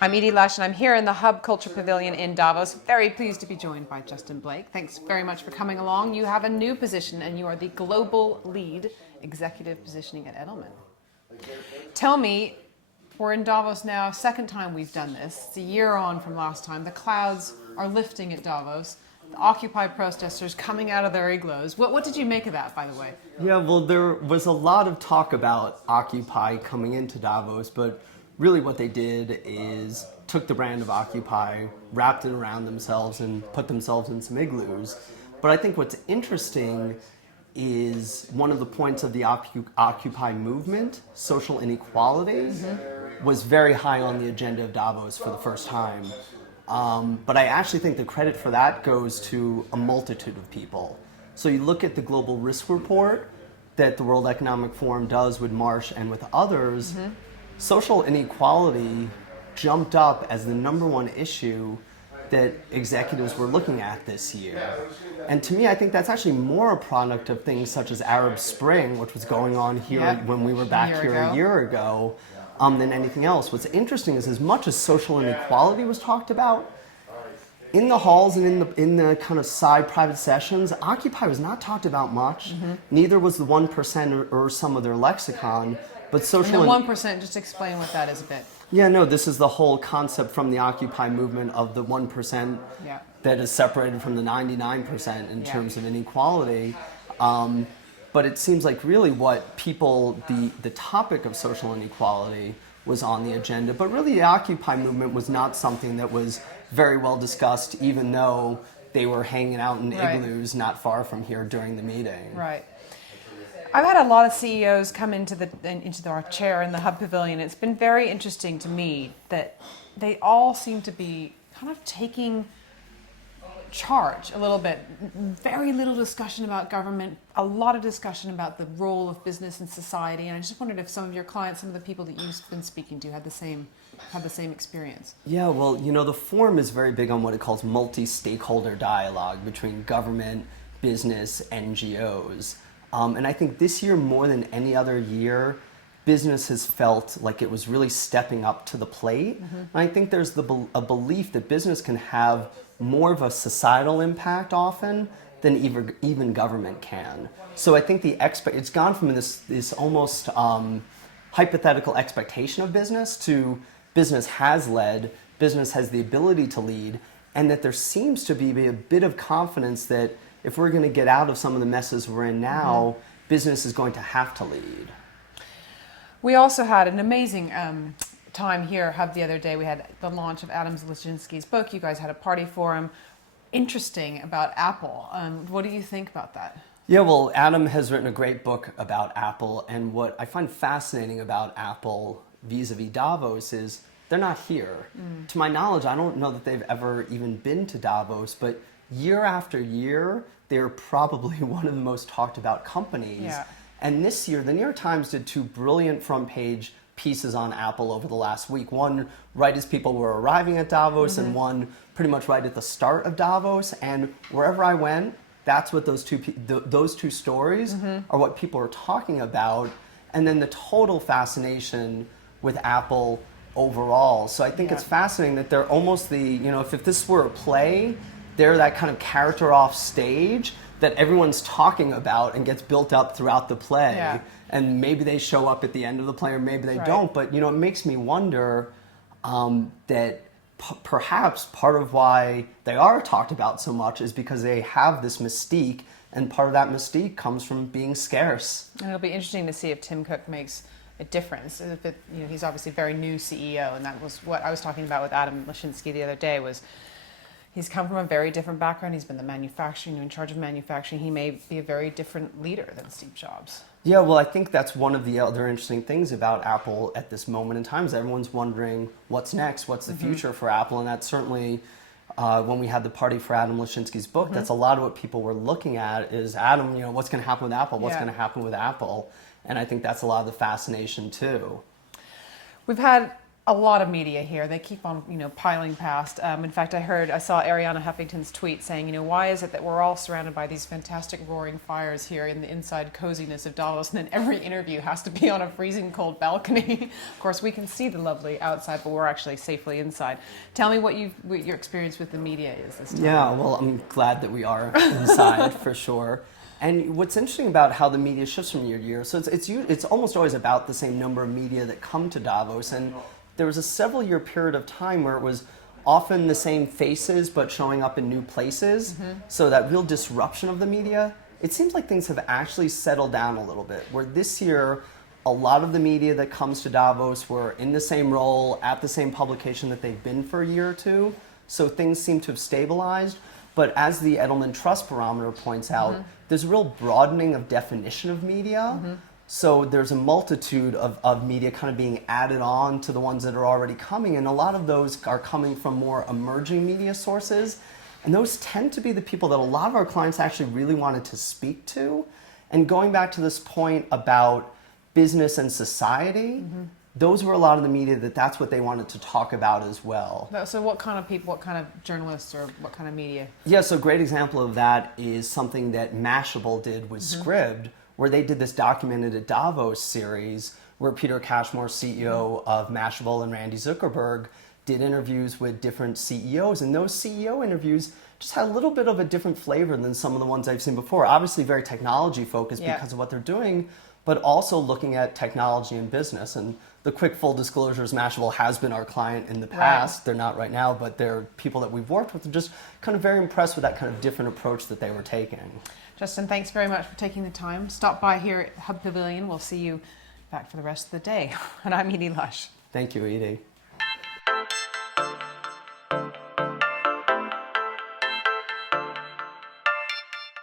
I'm Edie Lush, and I'm here in the Hub Culture Pavilion in Davos. Very pleased to be joined by Justin Blake. Thanks very much for coming along. You have a new position, and you are the Global Lead Executive Positioning at Edelman. Tell me, we're in Davos now, second time we've done this. It's a year on from last time. The clouds are lifting at Davos. The Occupy protesters coming out of their igloos. What did you make of that, by the way? Yeah, well, there was a lot of talk about Occupy coming into Davos, but really what they did is took the brand of Occupy, wrapped it around themselves, and put themselves in some igloos. But I think what's interesting is one of the points of the Occupy movement, social inequality, was very high on the agenda of Davos for the first time. But I actually think the credit for that goes to a multitude of people. So you look at the Global Risk Report that the World Economic Forum does with Marsh and with others, social inequality jumped up as the #1 issue that executives were looking at this year. And to me, I think that's actually more a product of things such as Arab Spring, which was going on here when we were back here a year ago, than anything else. What's interesting is as much as social inequality was talked about, in the halls and in the kind of side private sessions, Occupy was not talked about much. Neither was the 1% or some of their lexicon. But social and the 1%, just explain what that is a bit. Yeah, no, this is the whole concept from the Occupy movement of the 1% that is separated from the 99% in terms of inequality. But it seems like really what people, the topic of social inequality was on the agenda. But really the Occupy movement was not something that was very well discussed, even though they were hanging out in igloos not far from here during the meeting. Right. I've had a lot of CEOs come into our chair in the Hub Pavilion. It's been very interesting to me that they all seem to be kind of taking charge a little bit. Very little discussion about government, a lot of discussion about the role of business in society. And I just wondered if some of your clients, some of the people that you've been speaking to, had the same experience. Yeah, well, you know, the forum is very big on what it calls multi-stakeholder dialogue between government, business, NGOs. And I think this year, more than any other year, business has felt like it was really stepping up to the plate. And I think there's a belief that business can have more of a societal impact often than even government can. So I think it's gone from this almost hypothetical expectation of business to business has led, business has the ability to lead, and that there seems to be a bit of confidence that if we're going to get out of some of the messes we're in now, business is going to have to lead. We also had an amazing time here at Hub the other day. We had the launch of Adam Lashinsky's book. You guys had a party for him. Interesting about Apple. What do you think about that? Yeah, well, Adam has written a great book about Apple, and what I find fascinating about Apple vis-a-vis Davos is they're not here. To my knowledge, I don't know that they've ever even been to Davos, but year after year, they're probably one of the most talked about companies. Yeah. And this year, the New York Times did 2 brilliant front page pieces on Apple over the last week. One right as people were arriving at Davos, and one pretty much right at the start of Davos. And wherever I went, that's what those two stories are what people are talking about. And then the total fascination with Apple overall. So I think it's fascinating that they're almost if this were a play, they're that kind of character off stage that everyone's talking about and gets built up throughout the play. Yeah. And maybe they show up at the end of the play or maybe they don't. But, it makes me wonder that perhaps part of why they are talked about so much is because they have this mystique, and part of that mystique comes from being scarce. And it'll be interesting to see if Tim Cook makes a difference. He's obviously a very new CEO, and that was what I was talking about with Adam Lashinsky the other day. He's come from a very different background. He's been in charge of manufacturing. He may be a very different leader than Steve Jobs. Yeah, well, I think that's one of the other interesting things about Apple at this moment in time is everyone's wondering what's next, what's the future for Apple, and that's certainly when we had the party for Adam Lashinsky's book, that's a lot of what people were looking at is Adam, what's going to happen with Apple, what's going to happen with Apple, and I think that's a lot of the fascination too. We've had a lot of media here. They keep on, piling past. In fact, I saw Ariana Huffington's tweet saying, why is it that we're all surrounded by these fantastic roaring fires here in the inside coziness of Davos, and then every interview has to be on a freezing cold balcony? Of course, we can see the lovely outside, but we're actually safely inside. Tell me what your experience with the media is this time. Yeah, well, I'm glad that we are inside for sure. And what's interesting about how the media shifts from year to year, so it's almost always about the same number of media that come to Davos, and there was a several-year period of time where it was often the same faces but showing up in new places, so that real disruption of the media. It seems like things have actually settled down a little bit, where this year a lot of the media that comes to Davos were in the same role, at the same publication that they've been for a year or two, so things seem to have stabilized. But as the Edelman Trust Barometer points out, there's a real broadening of definition of media. So there's a multitude of media kind of being added on to the ones that are already coming, and a lot of those are coming from more emerging media sources. And those tend to be the people that a lot of our clients actually really wanted to speak to. And going back to this point about business and society, those were a lot of the media that's what they wanted to talk about as well. So what kind of people, what kind of journalists, or what kind of media? Yeah, so a great example of that is something that Mashable did with Scribd, where they did this Documented at Davos series, where Peter Cashmore, CEO of Mashable, and Randy Zuckerberg did interviews with different CEOs, and those CEO interviews just had a little bit of a different flavor than some of the ones I've seen before. Obviously very technology focused because of what they're doing, but also looking at technology and business. And the quick full disclosure is Mashable has been our client in the past. They're not right now, but they're people that we've worked with, and just kind of very impressed with that kind of different approach that they were taking. Justin, thanks very much for taking the time. Stop by here at Hub Pavilion. We'll see you back for the rest of the day. And I'm Edie Lush. Thank you, Edie.